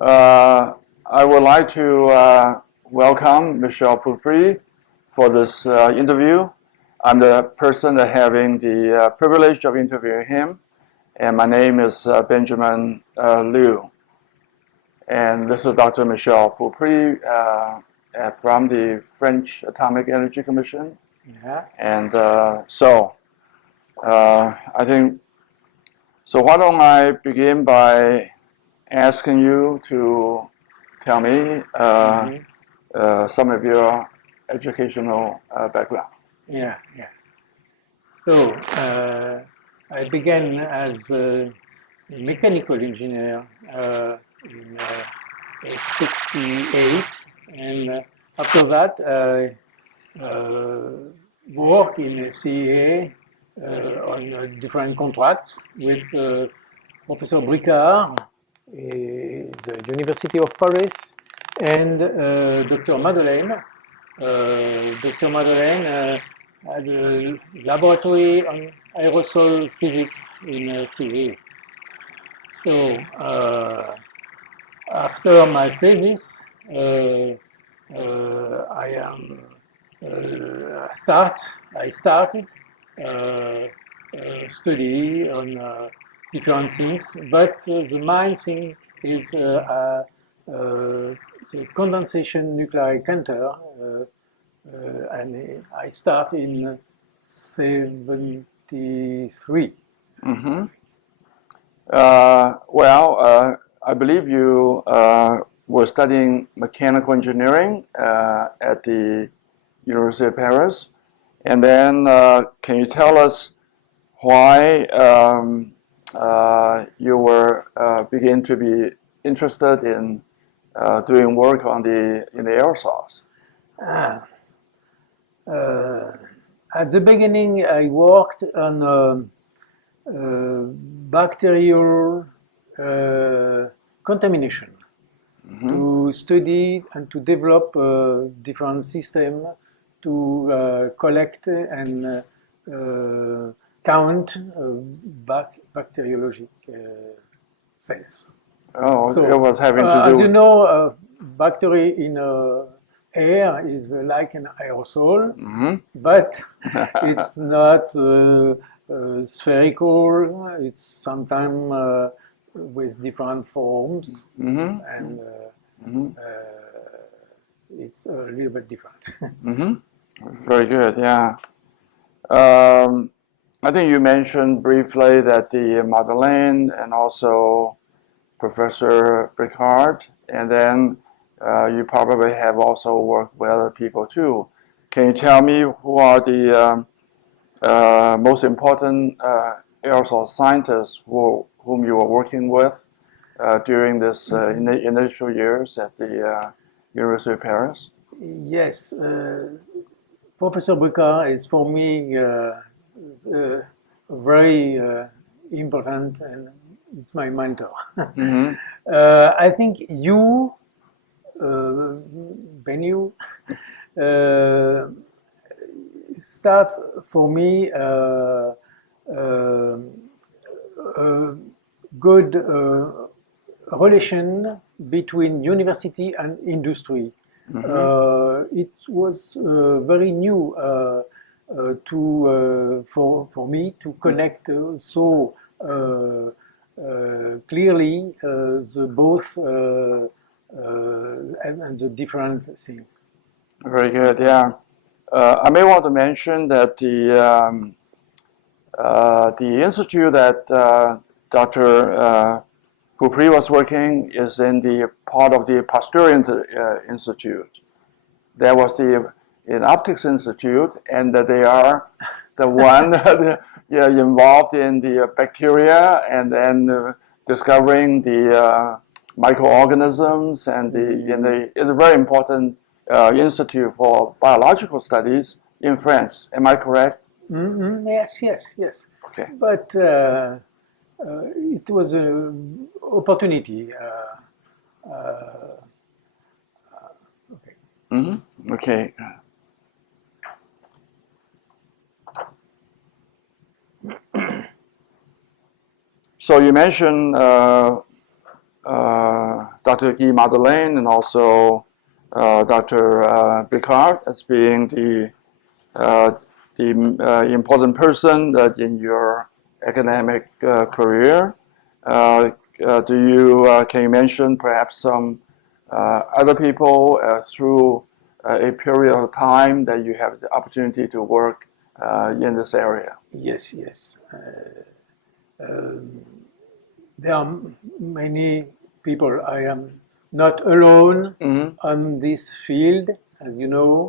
I would like to welcome Michel Pourprix for this interview. I'm the person that having the privilege of interviewing him, and my name is Benjamin Liu. And this is Dr. Michel Pourprix from the French Atomic Energy Commission. Yeah. And I think, so why don't I begin by asking you to tell me some of your educational background. Yeah. So I began as a mechanical engineer in '68, and after that I worked in CEA on different contracts with Professor Bricard, the University of Paris, and Dr. Madeleine. Dr. Madeleine had a laboratory on aerosol physics in CA. So after my thesis, I started study on different things, but the main thing is the condensation nuclear encounter, and I start in '73. Mm-hmm. I believe you were studying mechanical engineering at the University of Paris. And then can you tell us why you were begin to be interested in doing work in the aerosols? At the beginning, I worked on bacterial contamination to study and to develop different systems to collect and count bacteriologic cells. Oh, So, it was having to as do. you know, bacteria in air is like an aerosol, but it's not spherical. It's sometimes with different forms, and it's a little bit different. Very good, yeah. I think you mentioned briefly that the Madeleine and also Professor Bricard, and then you probably have also worked with other people too. Can you tell me who are the most important aerosol scientists whom you were working with during this initial years at the University of Paris? Yes, Professor Bricard is for me very important, and it's my mentor. I think you, Benyu, start for me a good relation between university and industry. It was very new for me to connect so clearly the both and the different things. Very good, yeah. I may want to mention that the institute that Dr. Pourprix was working is in the part of the Pasteur Institute. There was the Optics Institute, and that they are the one that involved in the bacteria and then discovering the microorganisms, and it's a very important institute for biological studies in France. Am I correct? Yes. Okay. But it was an opportunity. Okay. Okay. So you mentioned Dr. Guy Madeleine and also Dr. Bricard as being the important person that in your academic career. Can you mention perhaps some other people through a period of time that you have the opportunity to work in this area? Yes, yes. There are many people. I am not alone on this field, as you know.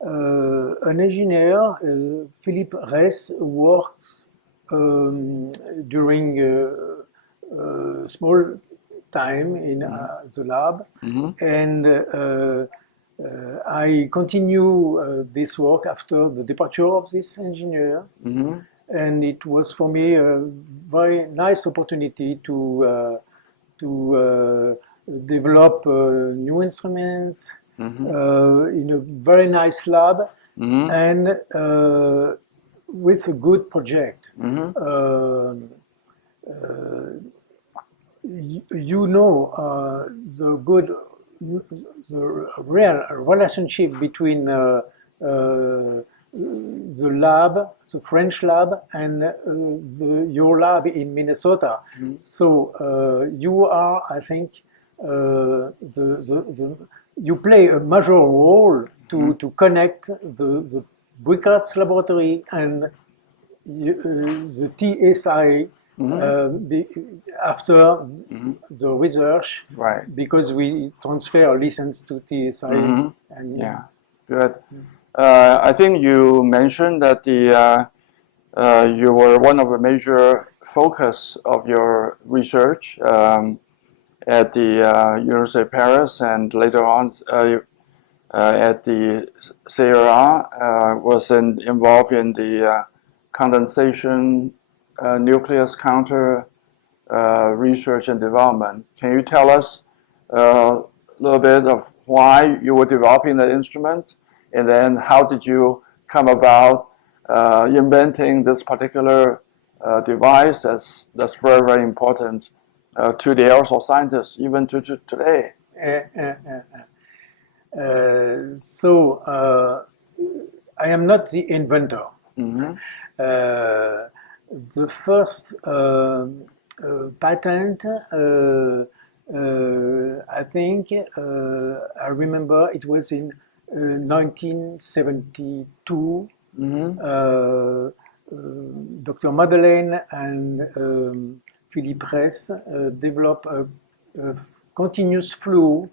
An engineer, Philippe Ress, worked during small time in the lab, and I continue this work after the departure of this engineer. And it was for me a very nice opportunity to develop new instruments in a very nice lab and with a good project. You know the real relationship between the lab, the French lab, and your lab in Minnesota. So you are, I think, you play a major role to connect the Bricard's laboratory and the TSI after the research, right? Because we transfer lessons to TSI. And yeah, good. I think you mentioned that you were one of the major focus of your research at the University of Paris, and later on at the CERA was involved in the condensation nucleus counter research and development. Can you tell us a little bit of why you were developing that instrument, and then how did you come about inventing this particular device that's very, very important to the aerosol scientists, even to today? So I am not the inventor. The first patent, I think, I remember it was in 1972. Dr. Madeleine and Philippe Ress developed a continuous flow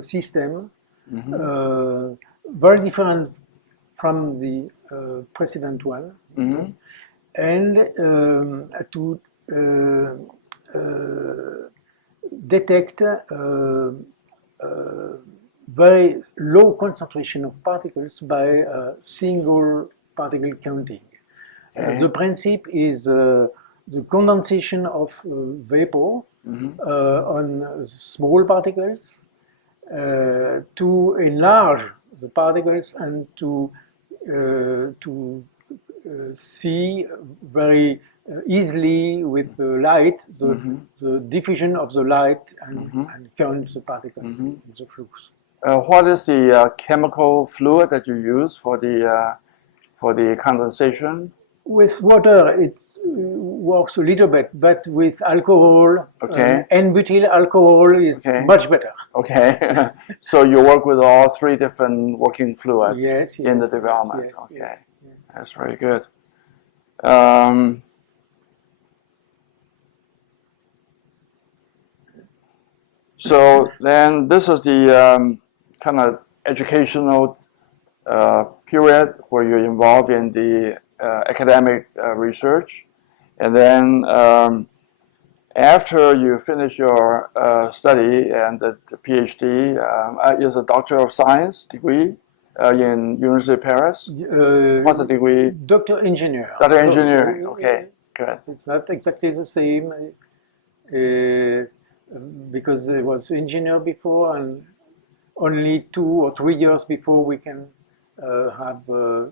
system, very different from the precedent one, and to detect very low concentration of particles by single particle counting. The principle is the condensation of vapor on small particles to enlarge the particles and to see very easily with the light the diffusion of the light and count the particles in the flux. What is the chemical fluid that you use for the condensation? With water, it works a little bit, but with alcohol, N-butyl alcohol is much better. Okay, so you work with all three different working fluids in the development. Yes. That's very good. So then this is the kind of educational period where you're involved in the academic research. And then after you finish your study and the PhD is a Doctor of Science degree in University of Paris. What's the degree? Doctor Engineer. Doctor Engineer, okay, good. It's not exactly the same because it was engineer before, and only 2 or 3 years before we can have a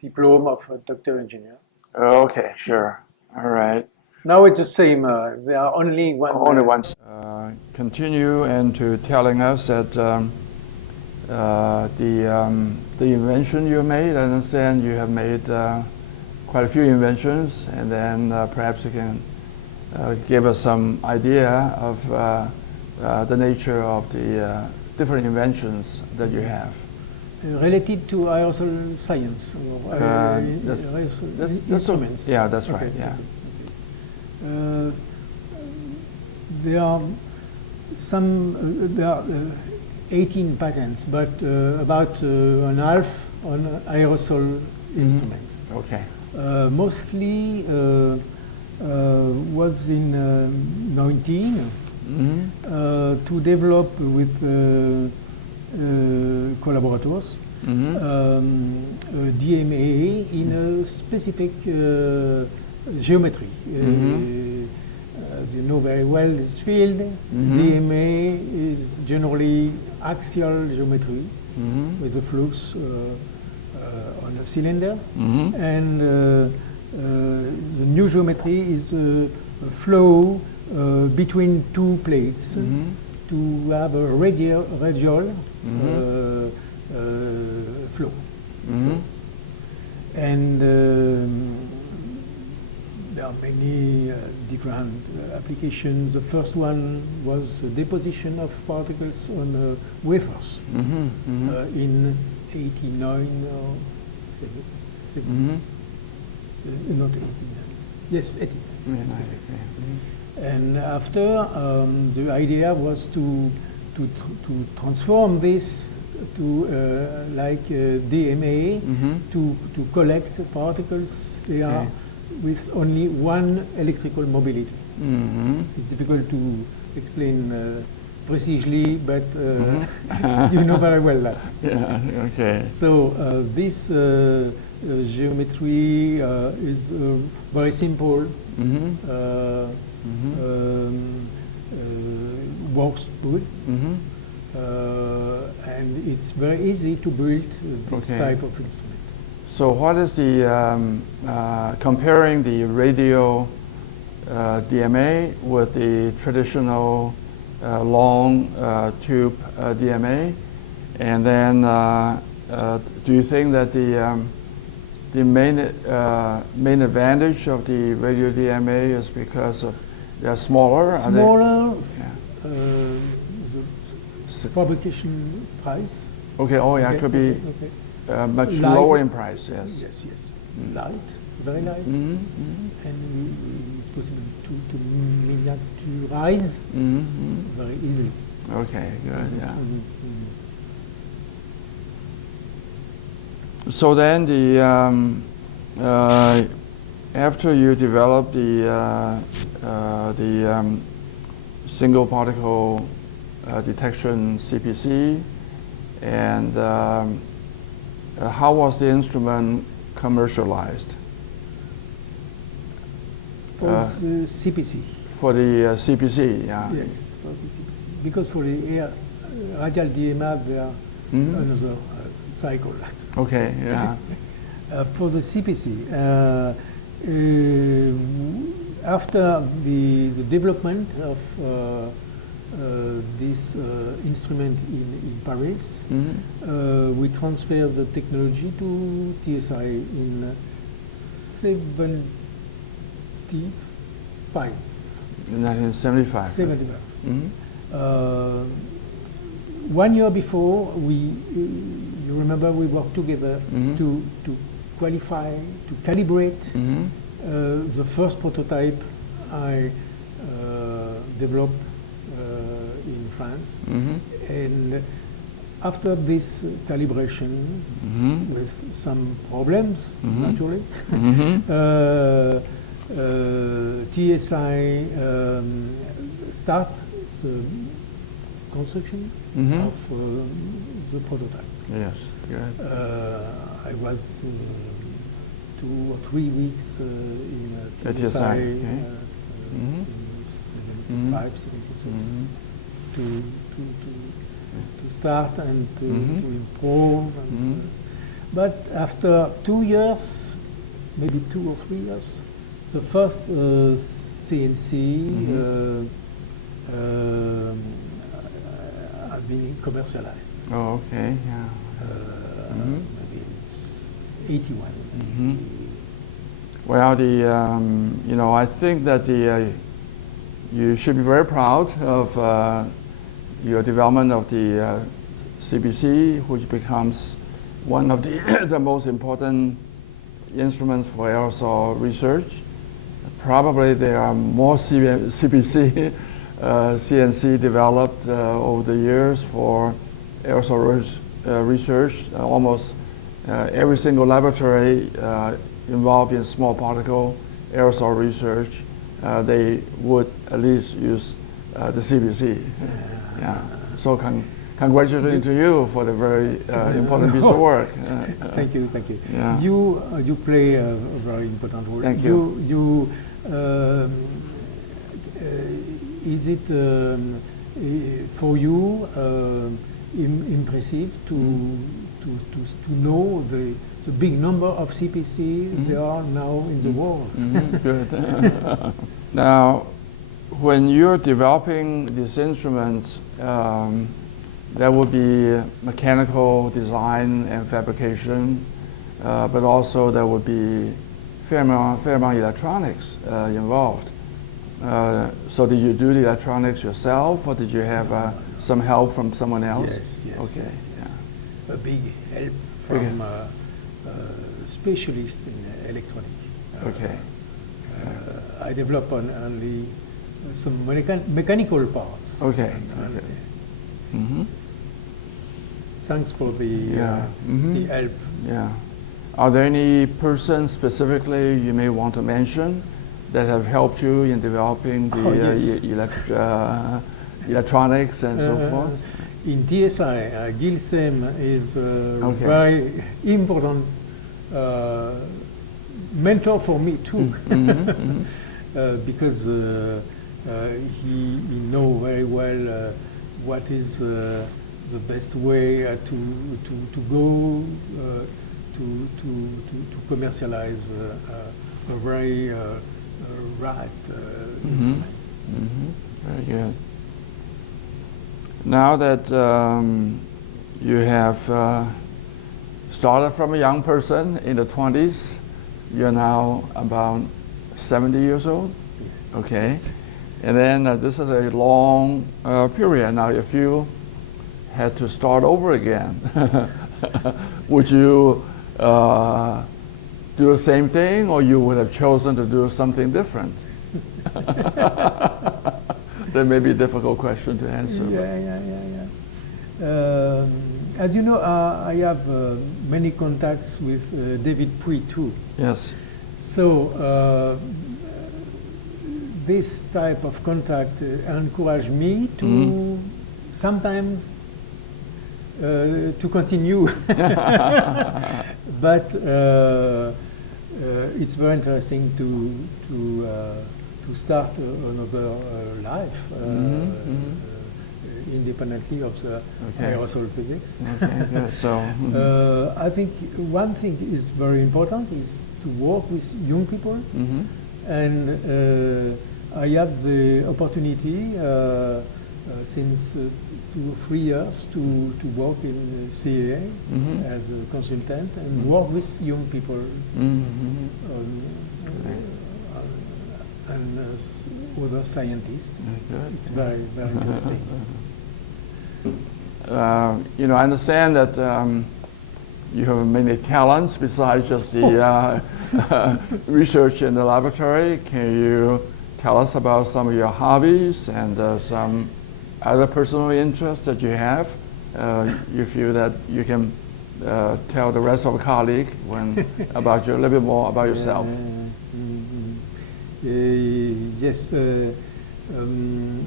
diploma of a Doctor Engineer. Okay, sure. All right. Now it's the same. There are only one. Only once. Continue and to telling us that the invention you made. I understand you have made quite a few inventions, and then perhaps you can give us some idea of the nature of the different inventions that you have. Related to aerosol science or that's instruments. Yeah, that's Okay, right. Yeah. okay. There are some. There are 18 patents, but about an half on aerosol instruments. Okay. Mostly was in 19 to develop with collaborators DMA in a specific geometry. As you know very well, this field, DMA is generally axial geometry with a flux on a cylinder, and the new geometry is a flow between two plates to have a radial flow. So, and there are many different applications. The first one was the deposition of particles on wafers in 89 or 70. Not 89. Yes, 89. Yes, And after, the idea was to transform this to like DMA to collect particles. They are with only one electrical mobility. It's difficult to explain precisely, but you know very well that. Yeah. Okay. So this geometry is very simple. Works good, and it's very easy to build this type of instrument. So what is the comparing the radio DMA with the traditional long tube DMA, and then do you think that the main advantage of the radio DMA is because of they are smaller? Smaller, Yeah. the fabrication price. Okay. Oh, yeah. It could be much Light. lower in price. Yes. Yes, yes. Light, very light, and it's possible to miniaturize very easily. Okay. Good. Yeah. So then after you develop the single particle detection CPC, and how was the instrument commercialized? For the CPC. For the CPC, yeah. Yes, for the CPC. Because for the radial DMA, there are another cycle. Okay, yeah. For the CPC, after the development of this instrument in Paris, we transferred the technology to TSI in 75. In 1975. 75. 1 year before, you remember we worked together to qualify, to calibrate the first prototype I developed in France. And after this calibration, with some problems, naturally, TSI start the construction of the prototype. Yes, good. I was 2 or 3 weeks in TSI in 75, 76 to start and to improve. But after 2 years, maybe 2 or 3 years, the first CNC are being commercialized. Oh, okay. Yeah. Maybe it's 81. Well, I think that you should be very proud of your development of the CBC, which becomes one of the, the most important instruments for aerosol research. Probably there are more CBC, CNC developed over the years for aerosol research. Almost every single laboratory involved in small particle aerosol research, they would at least use the CBC. Yeah. So congratulations to you for the very important piece of work. Thank you, thank you. Yeah. You play a very important role. Thank you. Is it for you impressive to know the big number of CPC there are now in the world? Good. Now, when you're developing these instruments, there will be mechanical design and fabrication, but also there will be fair amount electronics involved. So did you do the electronics yourself, or did you have some help from someone else? Yes. Okay. Yes. Yeah. A big help from specialists in electronics. Okay. I developed only some mechanical parts. Okay. Thanks for the help. Yeah. Are there any persons specifically you may want to mention that have helped you in developing the electronics and so forth? In DSI, Gil Sem is a very important mentor for me too, because he knows very well what is the best way to go to commercialize a very right instrument. Very good. Now that you have started from a young person in the 20s, you're now about 70 years old? Yes. Okay. And then this is a long period. Now, if you had to start over again, would you do the same thing, or you would have chosen to do something different? That may be a difficult question to answer. As you know, I have many contacts with David Puy too. Yes. So this type of contact encouraged me to sometimes to continue. But it's very interesting to start another life independently of the aerosol physics. Okay, good. So I think one thing is very important is to work with young people, and I have the opportunity since 2 or 3 years to work in CAA as a consultant and work with young people and other scientists. It's very, very interesting. I understand that you have many talents besides just the research in the laboratory. Can you tell us about some of your hobbies and some other personal interests that you have? You feel that you can tell the rest of the colleague about you a little bit more about yourself. Yes,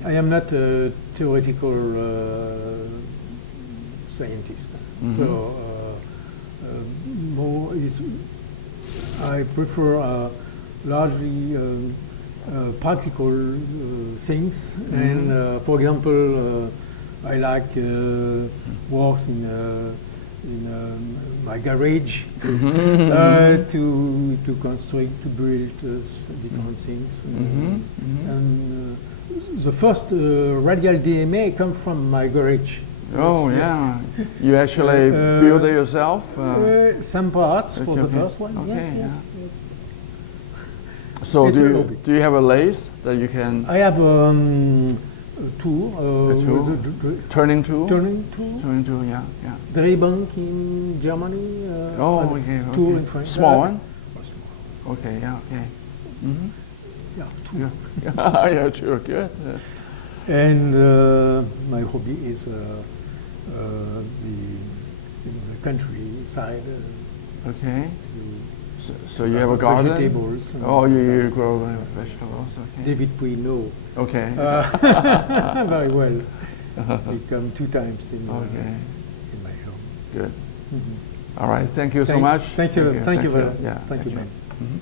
I am not a theoretical scientist, so more I prefer largely practical things, and for example, I like works in my garage to construct, to build different things. And the first radial DMA come from my garage. Oh, Yes, yeah. You actually build it yourself? Some parts for the okay. first one. Okay, Yes. So It's a do hobby. you have a lathe that you can I have a tool, a tool? Turning tool? turning tool. Turning tool, yeah, yeah. Drehbank in Germany. Oh, and okay, tool okay. in France. Small one? Small. Okay, yeah, okay. Yeah, tool. Yeah, yeah, sure, good. And my hobby is the countryside. Okay. So you have a garden? Vegetables. Oh, you grow vegetables, okay. David Puy, no. Okay. Very well. We come 2 times in my home. Good. All right, thank you so much. Thank you. Thank you. Yeah, Thank you, man. Mhm.